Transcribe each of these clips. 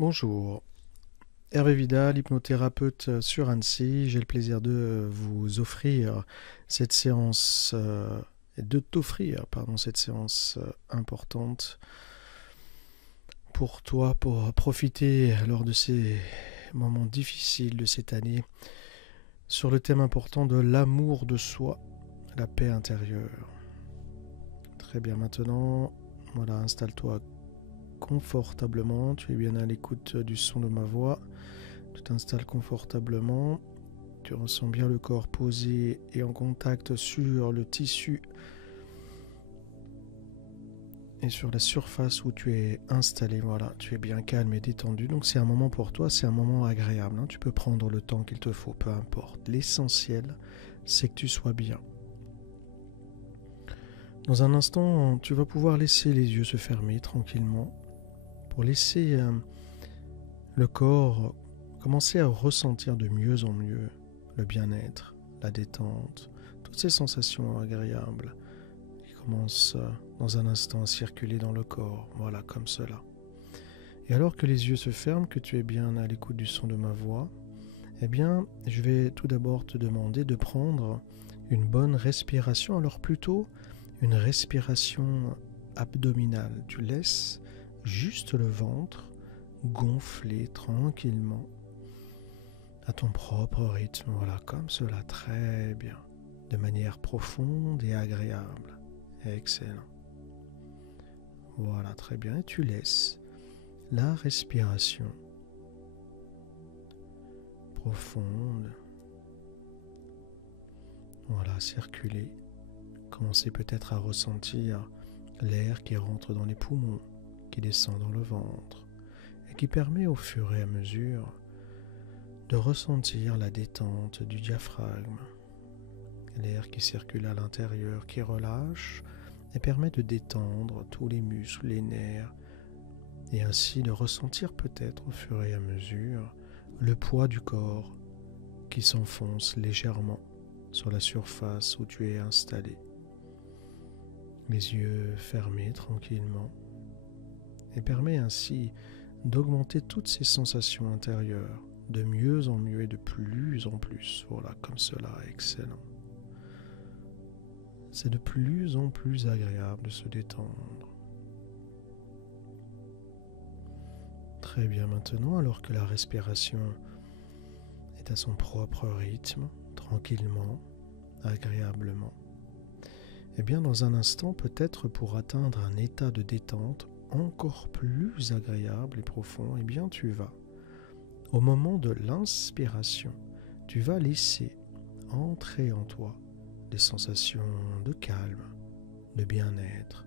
Bonjour, Hervé Vidal, hypnothérapeute sur Annecy. J'ai le plaisir de vous offrir cette séance, de t'offrir, pardon, cette séance importante pour toi, pour profiter lors de ces moments difficiles de cette année sur le thème important de l'amour de soi, la paix intérieure. Très bien, maintenant, voilà, installe-toi confortablement, tu es bien à l'écoute du son de ma voix. Tu t'installes confortablement, tu ressens bien le corps posé et en contact sur le tissu et sur la surface où tu es installé. Voilà, tu es bien calme et détendu. Donc c'est un moment pour toi, c'est un moment agréable. Tu peux prendre le temps qu'il te faut, peu importe. L'essentiel, c'est que tu sois bien. Dans un instant, tu vas pouvoir laisser les yeux se fermer tranquillement pour laisser le corps commencer à ressentir de mieux en mieux le bien-être, la détente, toutes ces sensations agréables qui commencent dans un instant à circuler dans le corps, voilà, comme cela. Et alors que les yeux se ferment, que tu es bien à l'écoute du son de ma voix, eh bien, je vais tout d'abord te demander de prendre une bonne respiration, alors plutôt une respiration abdominale. Tu laisses juste le ventre gonfler tranquillement à ton propre rythme, voilà, comme cela, très bien, de manière profonde et agréable. Excellent. Voilà, très bien. Et tu laisses la respiration profonde, voilà, circuler. Commencez peut-être à ressentir l'air qui rentre dans les poumons, qui descend dans le ventre, et qui permet au fur et à mesure de ressentir la détente du diaphragme. L'air qui circule à l'intérieur, qui relâche et permet de détendre tous les muscles, les nerfs, et ainsi de ressentir peut-être au fur et à mesure le poids du corps qui s'enfonce légèrement sur la surface où tu es installé. Les yeux fermés tranquillement, et permet ainsi d'augmenter toutes ces sensations intérieures de mieux en mieux et de plus en plus. Voilà, comme cela, excellent. C'est de plus en plus agréable de se détendre. Très bien, maintenant, alors que la respiration est à son propre rythme, tranquillement, agréablement, et bien dans un instant, peut-être pour atteindre un état de détente encore plus agréable et profond, et bien tu vas, au moment de l'inspiration, tu vas laisser entrer en toi des sensations de calme, de bien-être,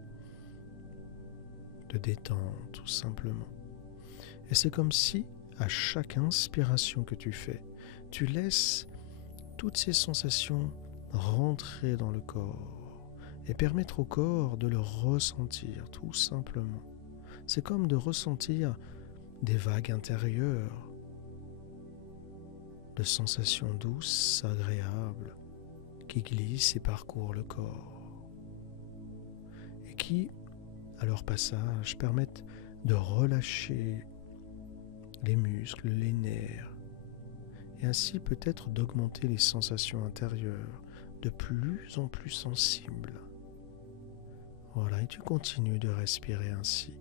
de détente tout simplement. Et c'est comme si, à chaque inspiration que tu fais, tu laisses toutes ces sensations rentrer dans le corps et permettre au corps de le ressentir tout simplement. C'est comme de ressentir des vagues intérieures, de sensations douces, agréables, qui glissent et parcourent le corps, et qui, à leur passage, permettent de relâcher les muscles, les nerfs, et ainsi peut-être d'augmenter les sensations intérieures de plus en plus sensibles. Voilà, et tu continues de respirer ainsi.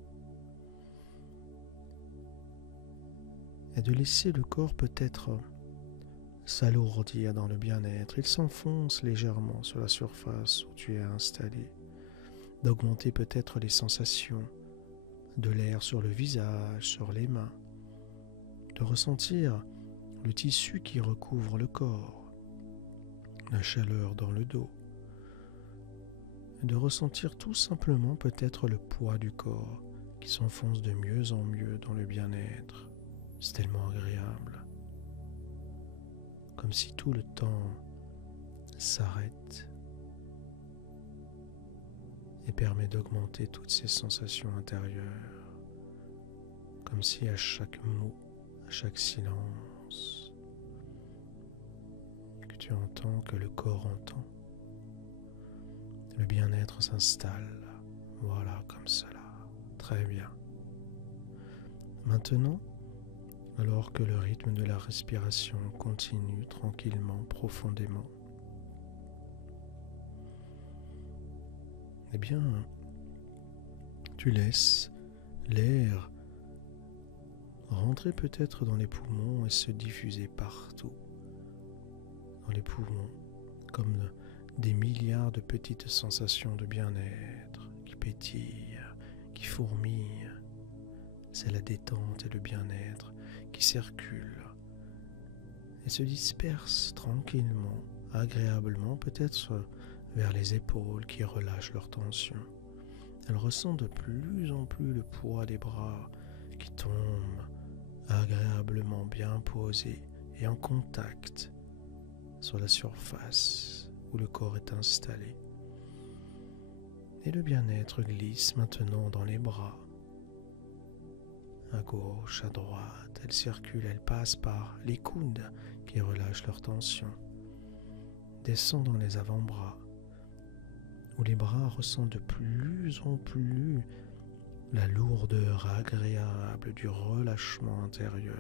Et de laisser le corps peut-être s'alourdir dans le bien-être. Il s'enfonce légèrement sur la surface où tu es installé. D'augmenter peut-être les sensations de l'air sur le visage, sur les mains. De ressentir le tissu qui recouvre le corps, la chaleur dans le dos. De ressentir tout simplement peut-être le poids du corps qui s'enfonce de mieux en mieux dans le bien-être. C'est tellement agréable. Comme si tout le temps s'arrête et permet d'augmenter toutes ces sensations intérieures. Comme si à chaque mot, à chaque silence que tu entends, que le corps entend, le bien-être s'installe. Voilà, comme cela. Très bien. Maintenant, alors que le rythme de la respiration continue tranquillement, profondément. Eh bien, tu laisses l'air rentrer peut-être dans les poumons et se diffuser partout dans les poumons, comme des milliards de petites sensations de bien-être qui pétillent, qui fourmillent. C'est la détente et le bien-être qui circulent et se dispersent tranquillement, agréablement, peut-être vers les épaules qui relâchent leur tension. Elle ressent de plus en plus le poids des bras qui tombent agréablement bien posés et en contact sur la surface où le corps est installé. Et le bien-être glisse maintenant dans les bras, à gauche, à droite. Elle circule, elle passe par les coudes qui relâchent leur tension, descend dans les avant-bras, où les bras ressentent de plus en plus la lourdeur agréable du relâchement intérieur,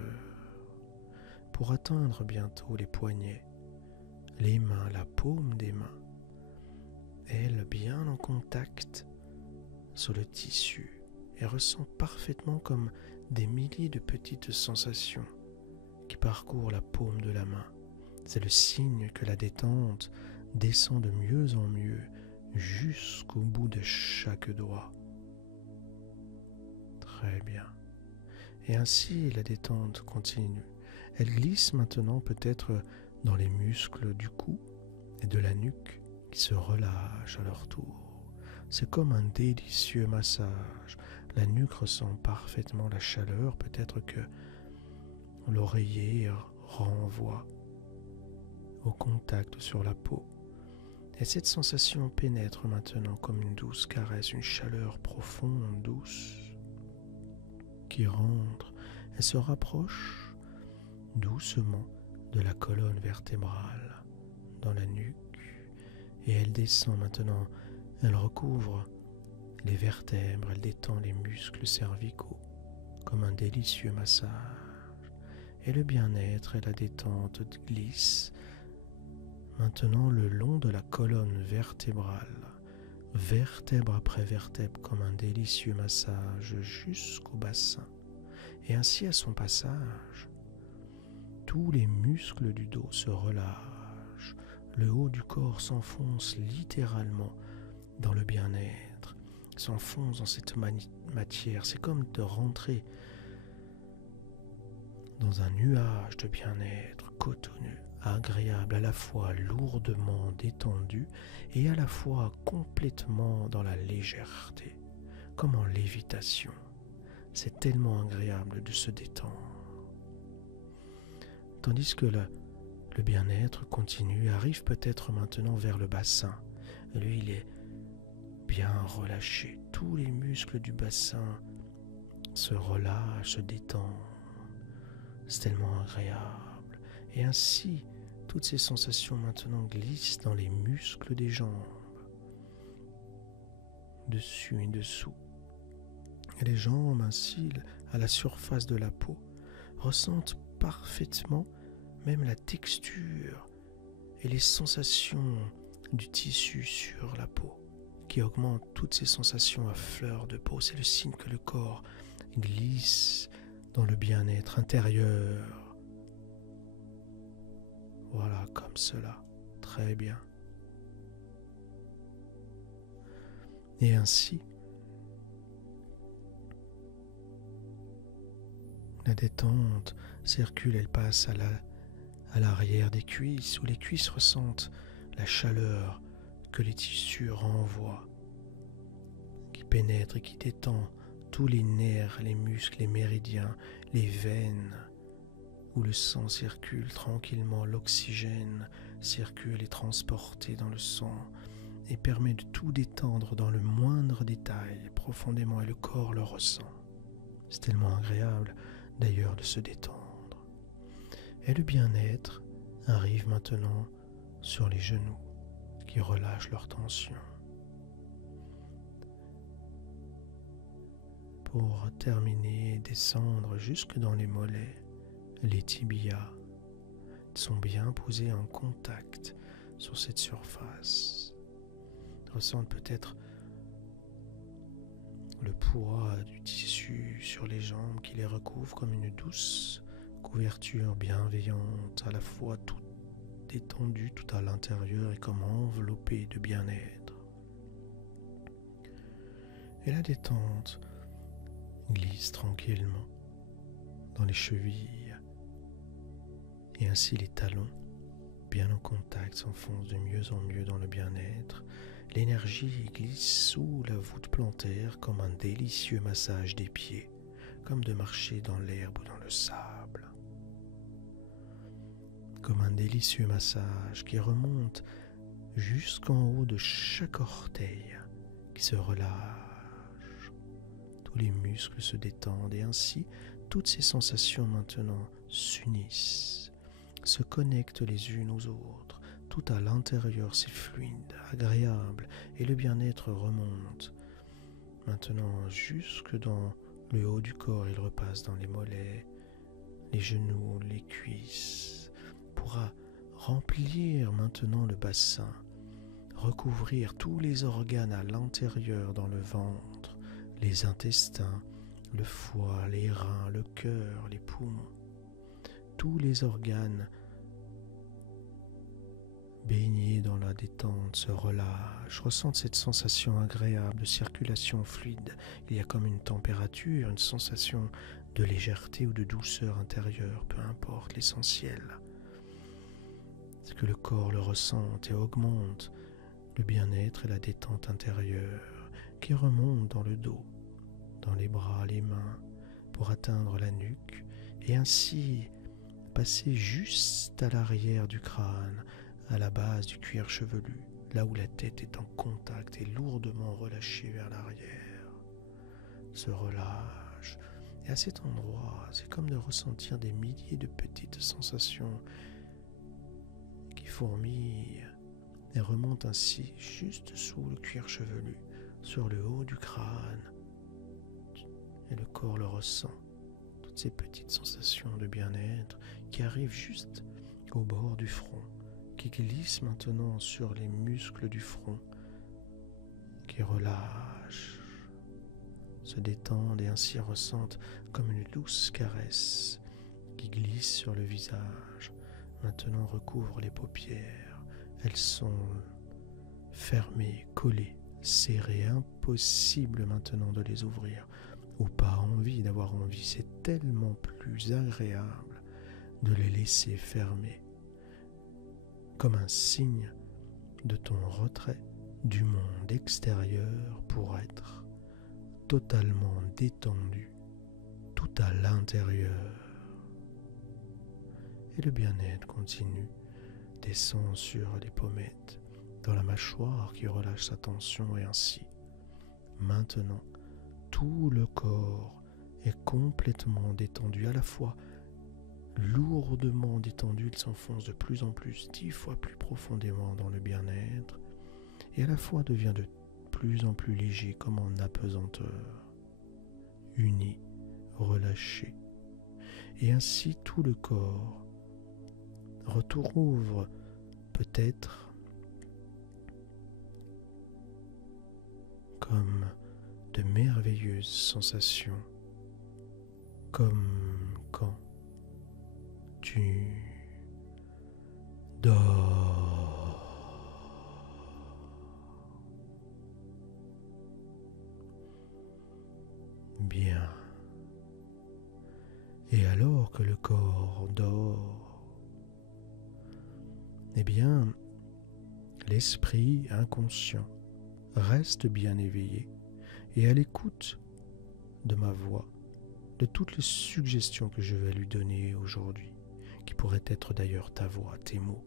pour atteindre bientôt les poignets, les mains, la paume des mains, elle bien en contact sur le tissu et ressent parfaitement comme des milliers de petites sensations qui parcourent la paume de la main. C'est le signe que la détente descend de mieux en mieux jusqu'au bout de chaque doigt. Très bien. Et ainsi la détente continue. Elle glisse maintenant peut-être dans les muscles du cou et de la nuque qui se relâchent à leur tour. C'est comme un délicieux massage. La nuque ressent parfaitement la chaleur, peut-être que l'oreiller renvoie au contact sur la peau. Et cette sensation pénètre maintenant comme une douce caresse, une chaleur profonde, douce, qui rentre et se rapproche doucement de la colonne vertébrale dans la nuque. Et elle descend maintenant, elle recouvre les vertèbres, elle détend les muscles cervicaux comme un délicieux massage. Et le bien-être et la détente glissent maintenant le long de la colonne vertébrale, vertèbre après vertèbre, comme un délicieux massage jusqu'au bassin. Et ainsi, à son passage, tous les muscles du dos se relâchent, le haut du corps s'enfonce littéralement dans le bien-être, s'enfonce dans cette matière. C'est comme de rentrer dans un nuage de bien-être cotonneux, agréable, à la fois lourdement détendu et à la fois complètement dans la légèreté, comme en lévitation. C'est tellement agréable de se détendre. Tandis que le bien-être continue, arrive peut-être maintenant vers le bassin. Lui, il est bien relâché. Tous les muscles du bassin se relâchent, se détendent. C'est tellement agréable. Et ainsi, toutes ces sensations maintenant glissent dans les muscles des jambes, dessus et dessous. Et les jambes, ainsi, à la surface de la peau, ressentent parfaitement même la texture et les sensations du tissu sur la peau, qui augmentent toutes ces sensations à fleur de peau. C'est le signe que le corps glisse dans le bien-être intérieur. Voilà, comme cela. Très bien. Et ainsi, la détente circule, elle passe à l'arrière des cuisses, où les cuisses ressentent la chaleur que les tissus renvoient, qui pénètre et qui détend tous les nerfs, les muscles, les méridiens, les veines, où le sang circule tranquillement, l'oxygène circule et transporté dans le sang et permet de tout détendre dans le moindre détail profondément, et le corps le ressent. C'est tellement agréable d'ailleurs de se détendre. Et le bien-être arrive maintenant sur les genoux qui relâchent leur tension. Pour terminer et descendre jusque dans les mollets, les tibias sont bien posés en contact sur cette surface. Ressente peut-être le poids du tissu sur les jambes qui les recouvre comme une douce couverture bienveillante, à la fois tout détendu tout à l'intérieur et comme enveloppé de bien-être. Et la détente glisse tranquillement dans les chevilles et ainsi les talons, bien en contact, s'enfoncent de mieux en mieux dans le bien-être. L'énergie glisse sous la voûte plantaire comme un délicieux massage des pieds, comme de marcher dans l'herbe ou dans le sable. Comme un délicieux massage qui remonte jusqu'en haut de chaque orteil, qui se relâche. Tous les muscles se détendent et ainsi toutes ces sensations maintenant s'unissent, se connectent les unes aux autres. Tout à l'intérieur, c'est fluide, agréable, et le bien-être remonte. Maintenant, jusque dans le haut du corps, il repasse dans les mollets, les genoux, les cuisses, pourra remplir maintenant le bassin, recouvrir tous les organes à l'intérieur dans le ventre, les intestins, le foie, les reins, le cœur, les poumons. Tous les organes baignés dans la détente se relâchent, ressentent cette sensation agréable de circulation fluide. Il y a comme une température, une sensation de légèreté ou de douceur intérieure, peu importe, l'essentiel. C'est que le corps le ressente et augmente le bien-être et la détente intérieure qui remonte dans le dos, dans les bras, les mains, pour atteindre la nuque et ainsi passer juste à l'arrière du crâne, à la base du cuir chevelu, là où la tête est en contact et lourdement relâchée vers l'arrière, se relâche. Et à cet endroit, c'est comme de ressentir des milliers de petites sensations qui fourmillent et remontent ainsi juste sous le cuir chevelu, sur le haut du crâne. Et le corps le ressent, toutes ces petites sensations de bien-être qui arrivent juste au bord du front, qui glissent maintenant sur les muscles du front, qui relâchent, se détendent et ainsi ressentent comme une douce caresse qui glisse sur le visage. Maintenant recouvre les paupières, elles sont fermées, collées, serrées, impossible maintenant de les ouvrir, ou pas envie d'avoir envie, c'est tellement plus agréable de les laisser fermer, comme un signe de ton retrait du monde extérieur pour être totalement détendu tout à l'intérieur. Et le bien-être continue, descend sur les pommettes, dans la mâchoire qui relâche sa tension et ainsi, maintenant, tout le corps est complètement détendu, à la fois lourdement détendu, il s'enfonce de plus en plus, 10 fois plus profondément dans le bien-être, et à la fois devient de plus en plus léger comme en apesanteur, uni, relâché. Et ainsi tout le corps retrouve peut-être comme de merveilleuses sensations, comme quand tu dors. Bien. Et alors que le corps dort, eh bien, l'esprit inconscient reste bien éveillé et à l'écoute de ma voix, de toutes les suggestions que je vais lui donner aujourd'hui, qui pourraient être d'ailleurs ta voix, tes mots,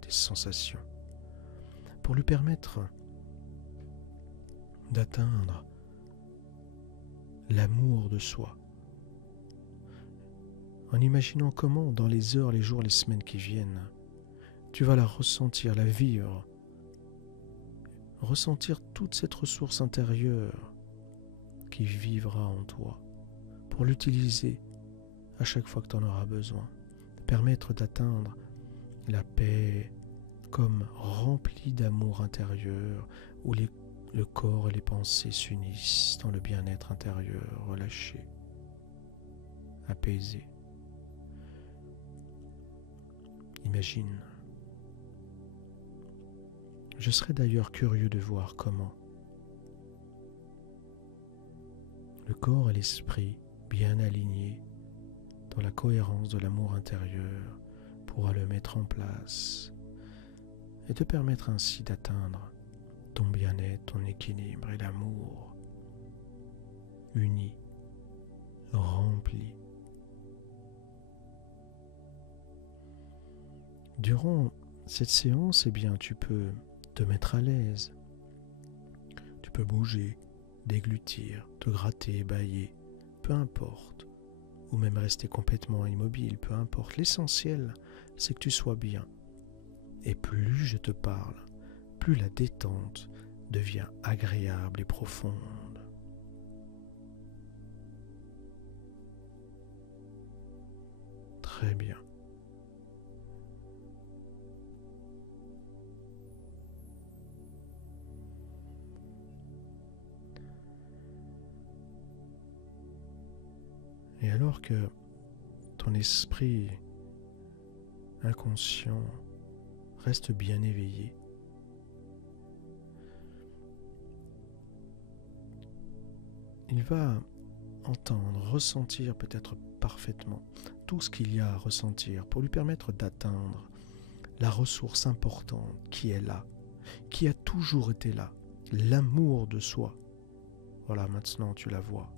tes sensations, pour lui permettre d'atteindre l'amour de soi, en imaginant comment, dans les heures, les jours, les semaines qui viennent, tu vas la ressentir, la vivre, ressentir toute cette ressource intérieure qui vivra en toi, pour l'utiliser à chaque fois que tu en auras besoin. Permettre d'atteindre la paix comme rempli d'amour intérieur où le corps et les pensées s'unissent dans le bien-être intérieur, relâché, apaisé. Imagine. Je serais d'ailleurs curieux de voir comment le corps et l'esprit bien alignés dans la cohérence de l'amour intérieur pourra le mettre en place et te permettre ainsi d'atteindre ton bien-être, ton équilibre et l'amour uni, rempli. Durant cette séance, tu peux te mettre à l'aise. Tu peux bouger, déglutir, te gratter, bâiller, peu importe. Ou même rester complètement immobile, peu importe. L'essentiel, c'est que tu sois bien. Et plus je te parle, plus la détente devient agréable et profonde. Très bien. Et alors que ton esprit inconscient reste bien éveillé, il va entendre, ressentir peut-être parfaitement tout ce qu'il y a à ressentir pour lui permettre d'atteindre la ressource importante qui est là, qui a toujours été là, l'amour de soi. Voilà, maintenant tu la vois.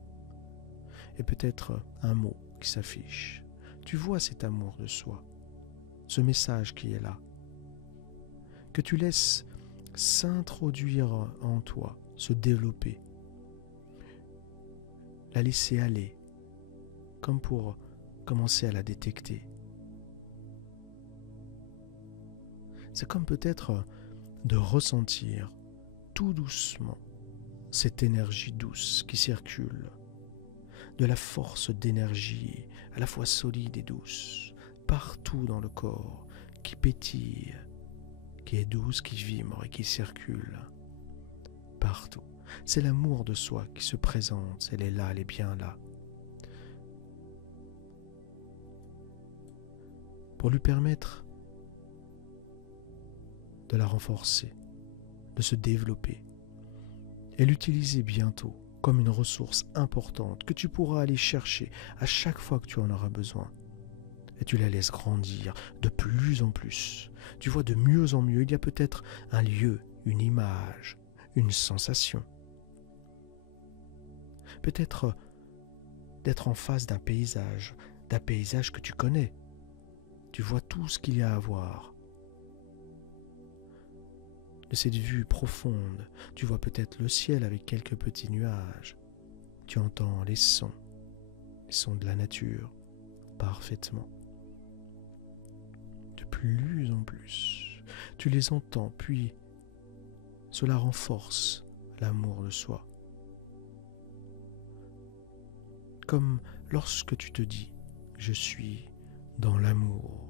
Et peut-être un mot qui s'affiche. Tu vois cet amour de soi, ce message qui est là, que tu laisses s'introduire en toi, se développer, la laisser aller, comme pour commencer à la détecter. C'est comme peut-être de ressentir tout doucement cette énergie douce qui circule, de la force d'énergie à la fois solide et douce, partout dans le corps, qui pétille, qui est douce, qui vibre et qui circule, partout. C'est l'amour de soi qui se présente, elle est là, elle est bien là. Pour lui permettre de la renforcer, de se développer et l'utiliser bientôt comme une ressource importante que tu pourras aller chercher à chaque fois que tu en auras besoin. Et tu la laisses grandir de plus en plus. Tu vois de mieux en mieux, il y a peut-être un lieu, une image, une sensation. Peut-être d'être en face d'un paysage que tu connais. Tu vois tout ce qu'il y a à voir. De cette vue profonde, tu vois peut-être le ciel avec quelques petits nuages. Tu entends les sons de la nature, parfaitement. De plus en plus, tu les entends, puis cela renforce l'amour de soi. Comme lorsque tu te dis « je suis dans l'amour ».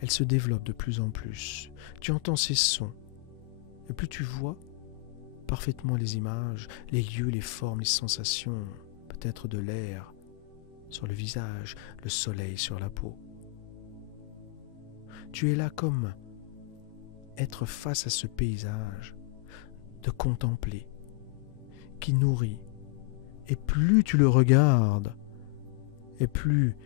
Elle se développe de plus en plus. Tu entends ces sons. Et plus tu vois parfaitement les images, les lieux, les formes, les sensations, peut-être de l'air sur le visage, le soleil sur la peau. Tu es là comme être face à ce paysage, de contempler, qui nourrit. Et plus tu le regardes, et plus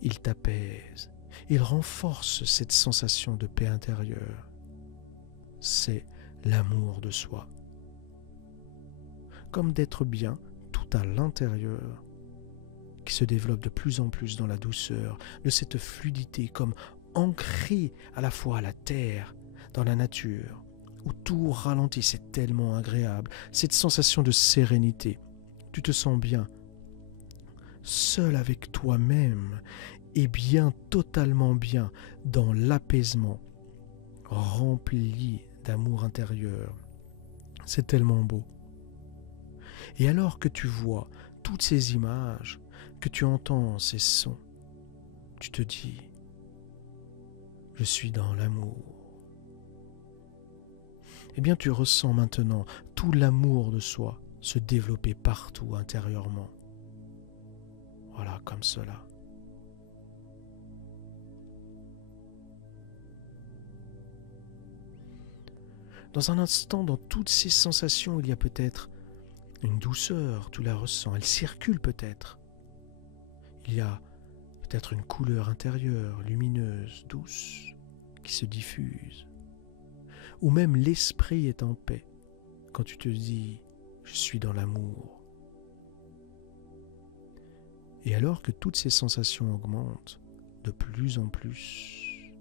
il t'apaise. Il renforce cette sensation de paix intérieure. C'est l'amour de soi. Comme d'être bien tout à l'intérieur, qui se développe de plus en plus dans la douceur de cette fluidité, comme ancrée à la fois à la terre, dans la nature, où tout ralentit, c'est tellement agréable. Cette sensation de sérénité, tu te sens bien, seul avec toi-même, et bien, totalement bien, dans l'apaisement, rempli d'amour intérieur. C'est tellement beau. Et alors que tu vois toutes ces images, que tu entends ces sons, tu te dis, je suis dans l'amour. Eh bien, tu ressens maintenant tout l'amour de soi se développer partout intérieurement. Voilà, comme cela. Dans un instant, dans toutes ces sensations, il y a peut-être une douceur, tu la ressens, elle circule peut-être. Il y a peut-être une couleur intérieure, lumineuse, douce, qui se diffuse. Ou même l'esprit est en paix quand tu te dis « je suis dans l'amour ». Et alors que toutes ces sensations augmentent de plus en plus,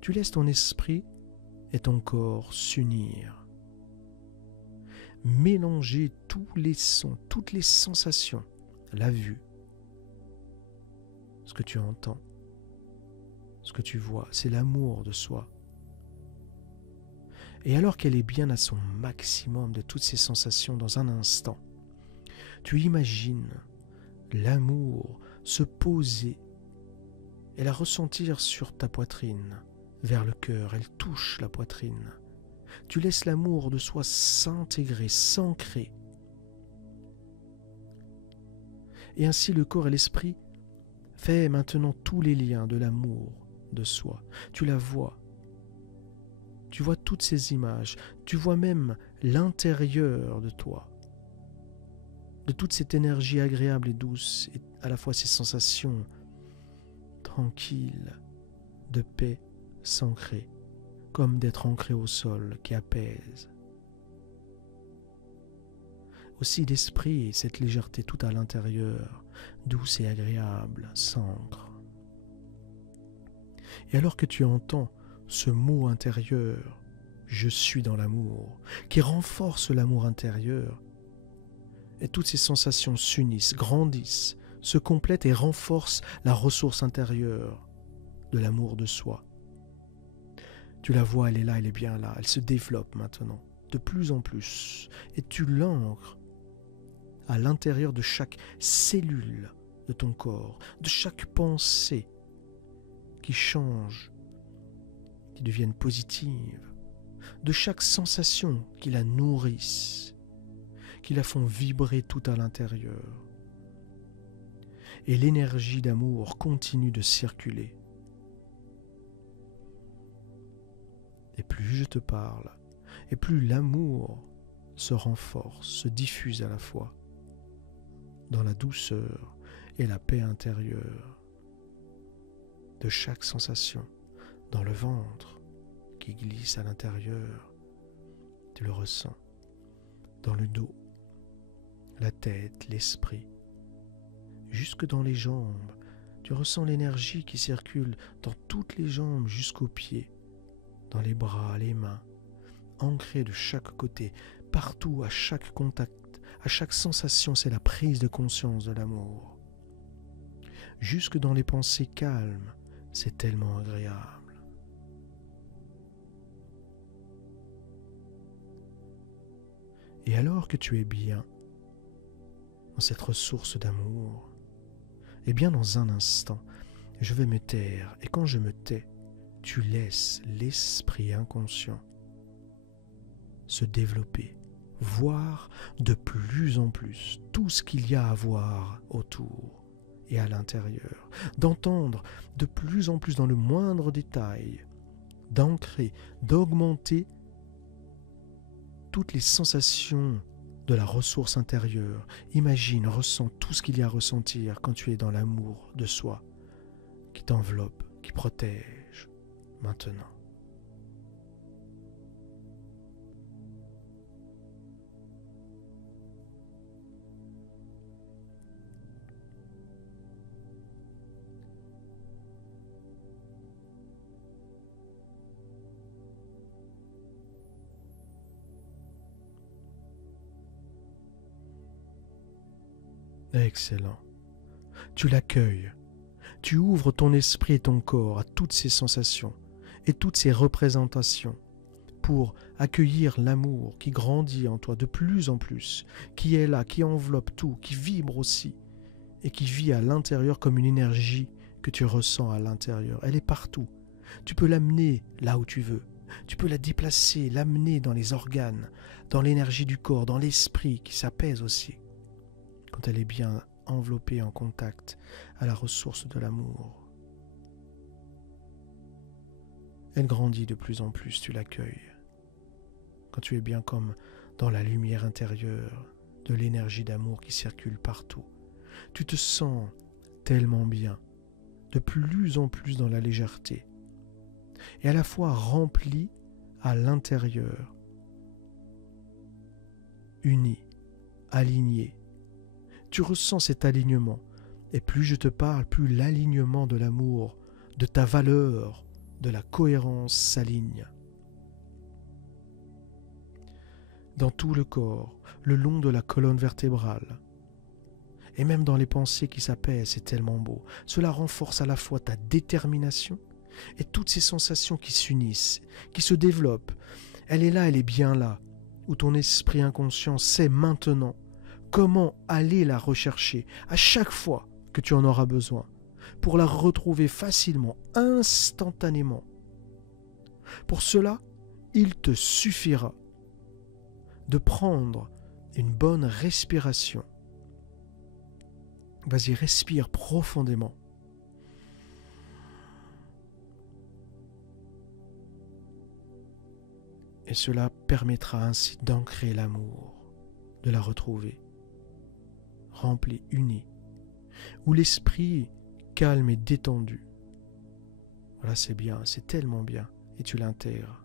tu laisses ton esprit et ton corps s'unir, mélanger tous les sons, toutes les sensations, la vue, ce que tu entends, ce que tu vois, c'est l'amour de soi. Et alors qu'elle est bien à son maximum de toutes ces sensations dans un instant, tu imagines l'amour se poser et la ressentir sur ta poitrine, vers le cœur, elle touche la poitrine. Tu laisses l'amour de soi s'intégrer, s'ancrer. Et ainsi le corps et l'esprit fait maintenant tous les liens de l'amour de soi. Tu la vois. Tu vois toutes ces images. Tu vois même l'intérieur de toi. De toute cette énergie agréable et douce, et à la fois ces sensations tranquilles, de paix, s'ancrer, comme d'être ancré au sol qui apaise. Aussi l'esprit et cette légèreté tout à l'intérieur, douce et agréable, s'ancre. Et alors que tu entends ce mot intérieur, je suis dans l'amour, qui renforce l'amour intérieur, et toutes ces sensations s'unissent, grandissent, se complètent et renforcent la ressource intérieure de l'amour de soi. Tu la vois, elle est là, elle est bien là, elle se développe maintenant, de plus en plus, et tu l'ancres à l'intérieur de chaque cellule de ton corps, de chaque pensée qui change, qui devienne positive, de chaque sensation qui la nourrisse, qui la font vibrer tout à l'intérieur. Et l'énergie d'amour continue de circuler. Et plus je te parle, et plus l'amour se renforce, se diffuse à la fois, dans la douceur et la paix intérieure de chaque sensation, dans le ventre qui glisse à l'intérieur, tu le ressens, dans le dos, la tête, l'esprit, jusque dans les jambes, tu ressens l'énergie qui circule dans toutes les jambes jusqu'aux pieds, dans les bras, les mains, ancrées de chaque côté, partout, à chaque contact, à chaque sensation, c'est la prise de conscience de l'amour. Jusque dans les pensées calmes, c'est tellement agréable. Et alors que tu es bien dans cette ressource d'amour, eh bien dans un instant, je vais me taire, et quand je me tais, tu laisses l'esprit inconscient se développer, voir de plus en plus tout ce qu'il y a à voir autour et à l'intérieur, d'entendre de plus en plus dans le moindre détail, d'ancrer, d'augmenter toutes les sensations de la ressource intérieure. Imagine, ressens tout ce qu'il y a à ressentir quand tu es dans l'amour de soi, qui t'enveloppe, qui protège, maintenant. Excellent. Tu l'accueilles. Tu ouvres ton esprit et ton corps à toutes ces sensations et toutes ces représentations pour accueillir l'amour qui grandit en toi de plus en plus, qui est là, qui enveloppe tout, qui vibre aussi, et qui vit à l'intérieur comme une énergie que tu ressens à l'intérieur. Elle est partout. Tu peux l'amener là où tu veux. Tu peux la déplacer, l'amener dans les organes, dans l'énergie du corps, dans l'esprit qui s'apaise aussi, quand elle est bien enveloppée en contact à la ressource de l'amour. Elle grandit de plus en plus, tu l'accueilles. Quand tu es bien comme dans la lumière intérieure de l'énergie d'amour qui circule partout, tu te sens tellement bien, de plus en plus dans la légèreté, et à la fois rempli à l'intérieur, uni, aligné. Tu ressens cet alignement, et plus je te parle, plus l'alignement de l'amour, de ta valeur, de la cohérence s'aligne. Dans tout le corps, le long de la colonne vertébrale, et même dans les pensées qui s'apaisent, c'est tellement beau. Cela renforce à la fois ta détermination et toutes ces sensations qui s'unissent, qui se développent. Elle est là, elle est bien là, où ton esprit inconscient sait maintenant comment aller la rechercher à chaque fois que tu en auras besoin, pour la retrouver facilement, instantanément. Pour cela, il te suffira de prendre une bonne respiration. Vas-y, respire profondément. Et cela permettra ainsi d'ancrer l'amour, de la retrouver, remplie, unie, où l'esprit calme et détendu. Voilà, c'est bien, c'est tellement bien, et tu l'intègres.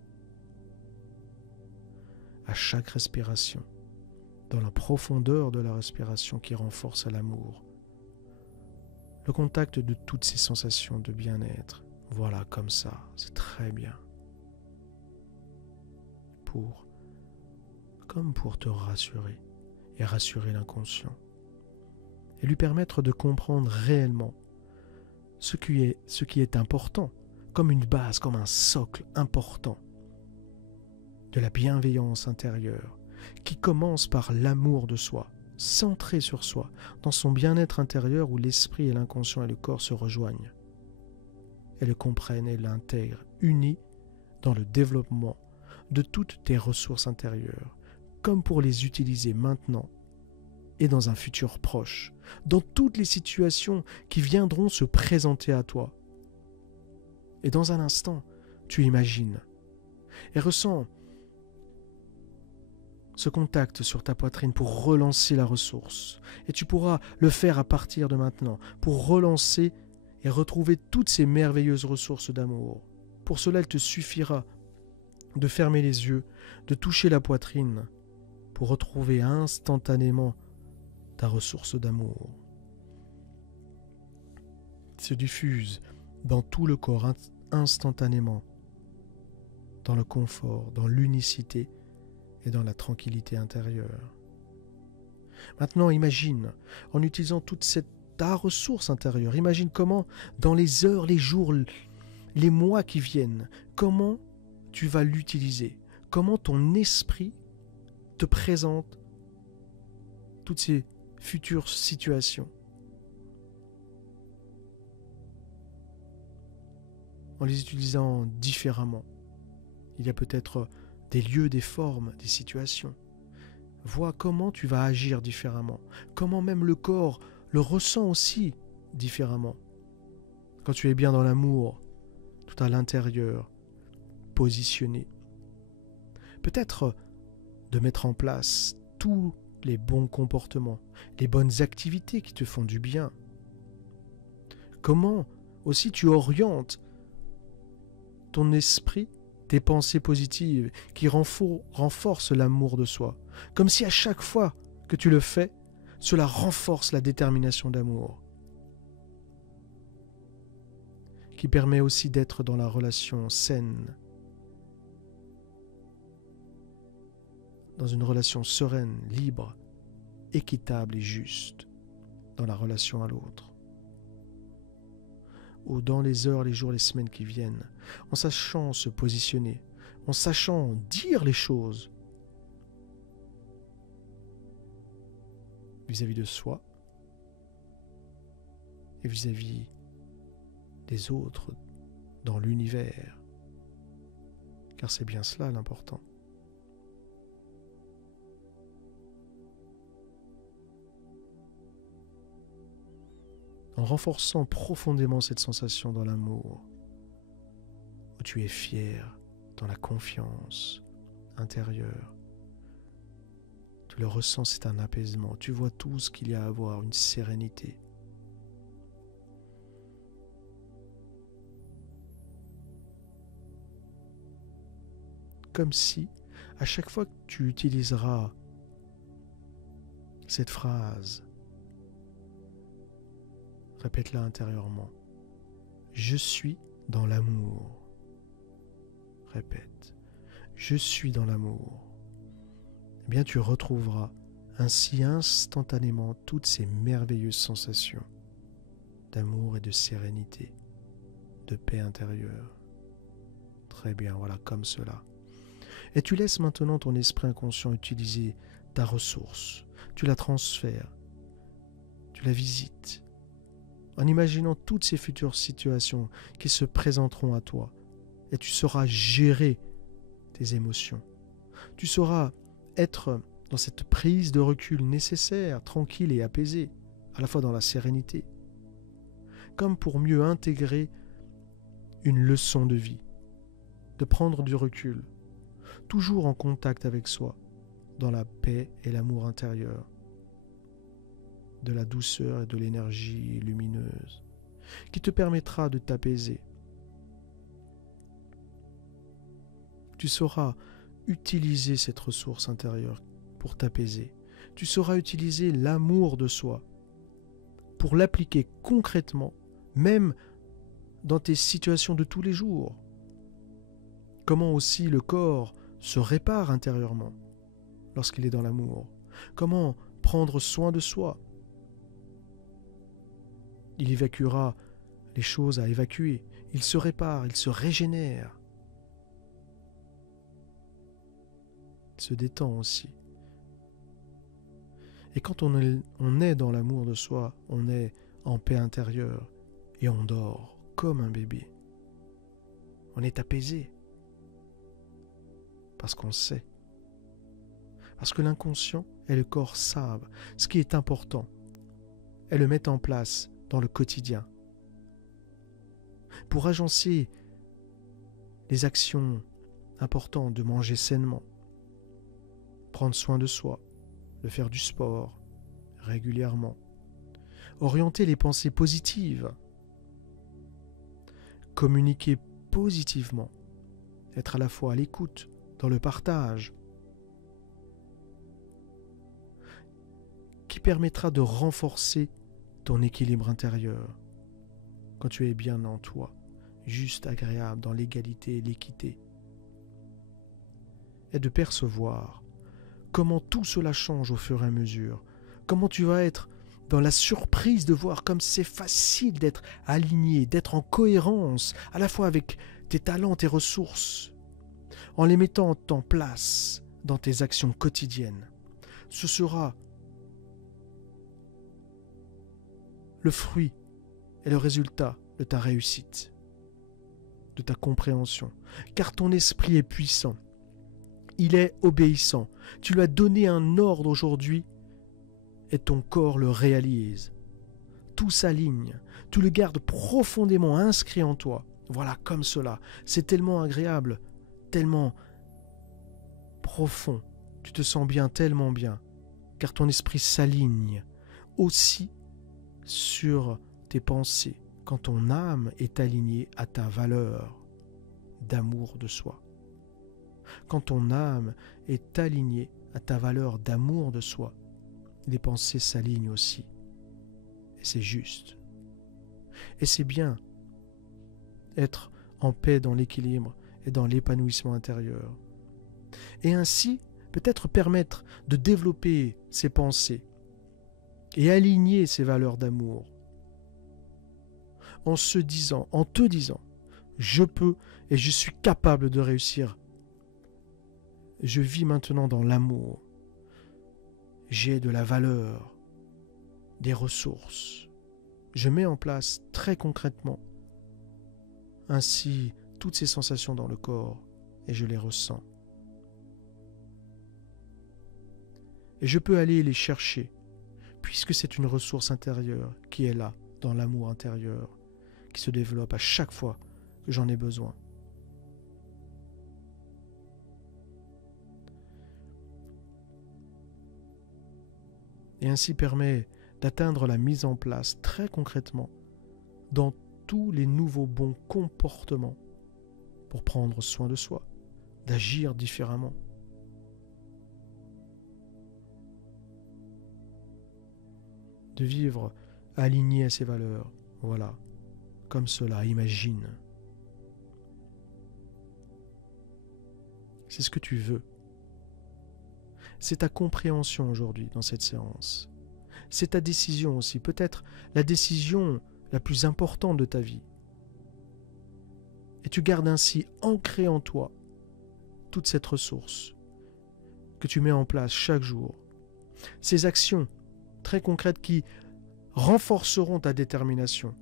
À chaque respiration, dans la profondeur de la respiration qui renforce l'amour, le contact de toutes ces sensations de bien-être. Voilà, comme ça, c'est très bien. Comme pour te rassurer et rassurer l'inconscient. Et lui permettre de comprendre réellement ce qui est important, comme une base, comme un socle important de la bienveillance intérieure, qui commence par l'amour de soi, centré sur soi, dans son bien-être intérieur où l'esprit et l'inconscient et le corps se rejoignent et le comprennent et l'intègrent, unis dans le développement de toutes tes ressources intérieures, comme pour les utiliser maintenant et dans un futur proche, dans toutes les situations qui viendront se présenter à toi. Et dans un instant, tu imagines et ressens ce contact sur ta poitrine pour relancer la ressource. Et tu pourras le faire à partir de maintenant, pour relancer et retrouver toutes ces merveilleuses ressources d'amour. Pour cela, il te suffira de fermer les yeux, de toucher la poitrine, pour retrouver instantanément ta ressource d'amour. Il se diffuse dans tout le corps instantanément, dans le confort, dans l'unicité et dans la tranquillité intérieure. Maintenant, imagine, en utilisant toute ta ressource intérieure, imagine comment, dans les heures, les jours, les mois qui viennent, comment tu vas l'utiliser, comment ton esprit te présente toutes ces futures situations. En les utilisant différemment. Il y a peut-être des lieux, des formes, des situations. Vois comment tu vas agir différemment, comment même le corps le ressent aussi différemment. Quand tu es bien dans l'amour, tout à l'intérieur, positionné. Peut-être de mettre en place tous les bons comportements, les bonnes activités qui te font du bien. Comment aussi tu orientes ton esprit, tes pensées positives qui renforcent l'amour de soi. Comme si à chaque fois que tu le fais, cela renforce la détermination d'amour. Qui permet aussi d'être dans la relation saine, dans une relation sereine, libre, équitable et juste, dans la relation à l'autre. Ou dans les heures, les jours, les semaines qui viennent, en sachant se positionner, en sachant dire les choses vis-à-vis de soi et vis-à-vis des autres dans l'univers. Car c'est bien cela l'important. En renforçant profondément cette sensation dans l'amour, où tu es fier, dans la confiance intérieure, tu le ressens, c'est un apaisement. Tu vois tout ce qu'il y a à voir, une sérénité. Comme si, à chaque fois que tu utiliseras cette phrase, répète-la intérieurement. Je suis dans l'amour. Répète. Je suis dans l'amour. Eh bien, tu retrouveras ainsi instantanément toutes ces merveilleuses sensations d'amour et de sérénité, de paix intérieure. Très bien, voilà, comme cela. Et tu laisses maintenant ton esprit inconscient utiliser ta ressource. Tu la transfères, tu la visites, en imaginant toutes ces futures situations qui se présenteront à toi. Et tu sauras gérer tes émotions. Tu sauras être dans cette prise de recul nécessaire, tranquille et apaisée, à la fois dans la sérénité, comme pour mieux intégrer une leçon de vie, de prendre du recul, toujours en contact avec soi, dans la paix et l'amour intérieur, de la douceur et de l'énergie lumineuse, qui te permettra de t'apaiser. Tu sauras utiliser cette ressource intérieure pour t'apaiser. Tu sauras utiliser l'amour de soi pour l'appliquer concrètement, même dans tes situations de tous les jours. Comment aussi le corps se répare intérieurement lorsqu'il est dans l'amour. Comment prendre soin de soi. Il évacuera les choses à évacuer. Il se répare, il se régénère. Il se détend aussi. Et quand on est dans l'amour de soi, on est en paix intérieure et on dort comme un bébé. On est apaisé parce qu'on sait. Parce que l'inconscient et le corps savent ce qui est important et le mettent en place dans le quotidien pour agencer les actions importantes de manger sainement, prendre soin de soi, de faire du sport régulièrement, orienter les pensées positives, communiquer positivement, être à la fois à l'écoute, dans le partage, qui permettra de renforcer ton équilibre intérieur quand tu es bien en toi, juste, agréable, dans l'égalité et l'équité, et de percevoir comment tout cela change au fur et à mesure, comment tu vas être dans la surprise de voir comme c'est facile d'être aligné, d'être en cohérence, à la fois avec tes talents, tes ressources, en les mettant en place dans tes actions quotidiennes. Ce sera le fruit et le résultat de ta réussite, de ta compréhension, car ton esprit est puissant, il est obéissant. Tu lui as donné un ordre aujourd'hui et ton corps le réalise. Tout s'aligne, tu le gardes profondément inscrit en toi. Voilà, comme cela. C'est tellement agréable, tellement profond. Tu te sens bien, tellement bien, car ton esprit s'aligne aussi sur tes pensées, quand ton âme est alignée à ta valeur d'amour de soi. Quand ton âme est alignée à ta valeur d'amour de soi, les pensées s'alignent aussi. Et c'est juste. Et c'est bien être en paix dans l'équilibre et dans l'épanouissement intérieur. Et ainsi, peut-être permettre de développer ses pensées et aligner ses valeurs d'amour en se disant, en te disant, je peux et je suis capable de réussir je vis maintenant dans l'amour. J'ai de la valeur, des ressources. Je mets en place très concrètement ainsi toutes ces sensations dans le corps et je les ressens. Et je peux aller les chercher puisque c'est une ressource intérieure qui est là, dans l'amour intérieur, qui se développe à chaque fois que j'en ai besoin. Et ainsi permet d'atteindre la mise en place très concrètement dans tous les nouveaux bons comportements pour prendre soin de soi, d'agir différemment. De vivre aligné à ses valeurs, voilà, comme cela, imagine. C'est ce que tu veux. C'est ta compréhension aujourd'hui dans cette séance. C'est ta décision aussi, peut-être la décision la plus importante de ta vie. Et tu gardes ainsi ancré en toi toute cette ressource que tu mets en place chaque jour. Ces actions très concrètes qui renforceront ta détermination.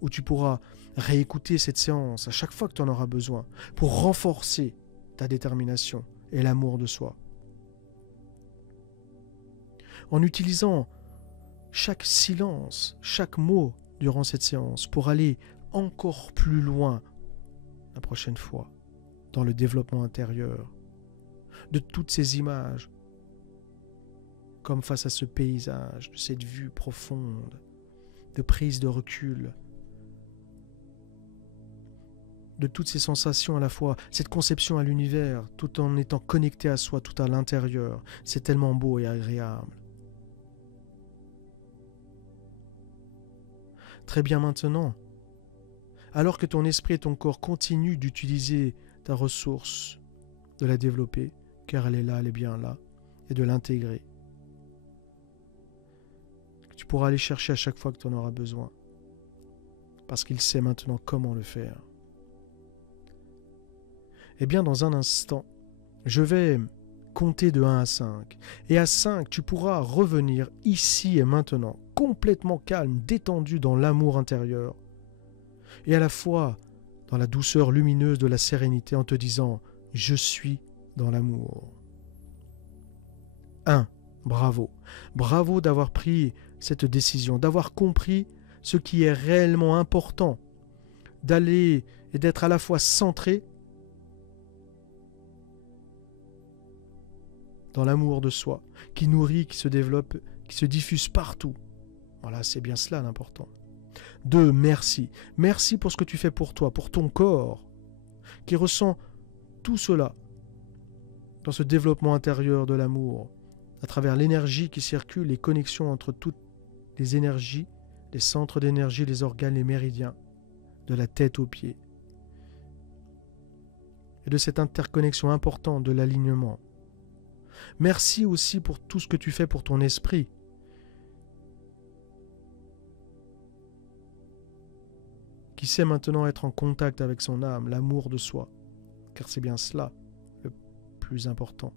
Où tu pourras réécouter cette séance à chaque fois que tu en auras besoin pour renforcer ta détermination et l'amour de soi. En utilisant chaque silence, chaque mot durant cette séance pour aller encore plus loin la prochaine fois dans le développement intérieur de toutes ces images, comme face à ce paysage, de cette vue profonde, de prise de recul, de toutes ces sensations à la fois, cette conception à l'univers, tout en étant connecté à soi, tout à l'intérieur. C'est tellement beau et agréable. Très bien maintenant, alors que ton esprit et ton corps continuent d'utiliser ta ressource, de la développer, car elle est bien là, et de l'intégrer. Tu pourras aller chercher à chaque fois que tu en auras besoin, parce qu'il sait maintenant comment le faire. Eh bien, dans un instant, je vais compter de 1 à 5. Et à 5, tu pourras revenir ici et maintenant, complètement calme, détendu dans l'amour intérieur. Et à la fois dans la douceur lumineuse de la sérénité en te disant « Je suis dans l'amour ». 1. Bravo. Bravo d'avoir pris cette décision, d'avoir compris ce qui est réellement important, d'aller et d'être à la fois centré dans l'amour de soi, qui nourrit, qui se développe, qui se diffuse partout. Voilà, c'est bien cela l'important. 2. Merci. Merci pour ce que tu fais pour toi, pour ton corps, qui ressent tout cela dans ce développement intérieur de l'amour, à travers l'énergie qui circule, les connexions entre toutes les énergies, les centres d'énergie, les organes, les méridiens, de la tête aux pieds. Et de cette interconnexion importante de l'alignement. Merci aussi pour tout ce que tu fais pour ton esprit. Qui sait maintenant être en contact avec son âme, l'amour de soi, car c'est bien cela le plus important.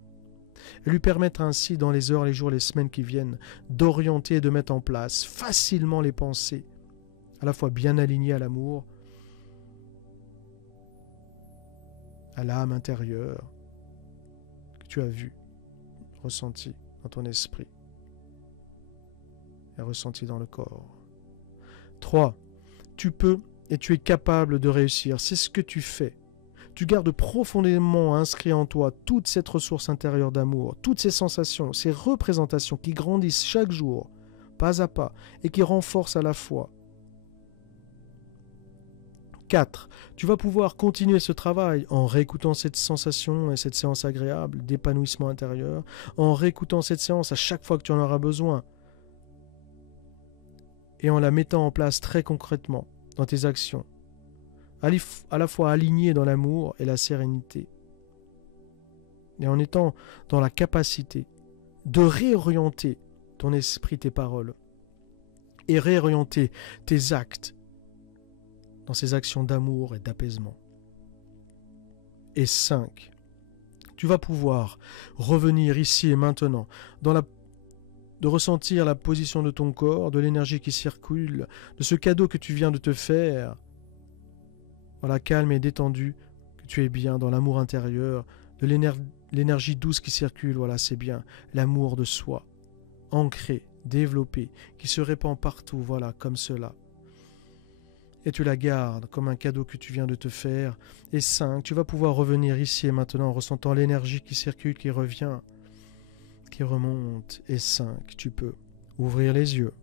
Et lui permettre ainsi, dans les heures, les jours, les semaines qui viennent, d'orienter et de mettre en place facilement les pensées, à la fois bien alignées à l'amour, à l'âme intérieure, que tu as vue, ressentie dans ton esprit, et ressentie dans le corps. 3. Tu peux et tu es capable de réussir, c'est ce que tu fais. Tu gardes profondément inscrit en toi toute cette ressource intérieure d'amour, toutes ces sensations, ces représentations qui grandissent chaque jour, pas à pas, et qui renforcent à la fois. 4. Tu vas pouvoir continuer ce travail en réécoutant cette sensation et cette séance agréable d'épanouissement intérieur, en réécoutant cette séance à chaque fois que tu en auras besoin, et en la mettant en place très concrètement dans tes actions, à la fois aligné dans l'amour et la sérénité, et en étant dans la capacité de réorienter ton esprit, tes paroles, et réorienter tes actes dans ces actions d'amour et d'apaisement. Et 5. Tu vas pouvoir revenir ici et maintenant, de ressentir la position de ton corps, de l'énergie qui circule, de ce cadeau que tu viens de te faire. Voilà, calme et détendu, que tu es bien dans l'amour intérieur, de l'énergie douce qui circule, voilà, c'est bien, l'amour de soi, ancré, développé, qui se répand partout, voilà, comme cela. Et tu la gardes comme un cadeau que tu viens de te faire. Et 5, tu vas pouvoir revenir ici et maintenant en ressentant l'énergie qui circule, qui revient, qui remonte. Et 5, tu peux ouvrir les yeux.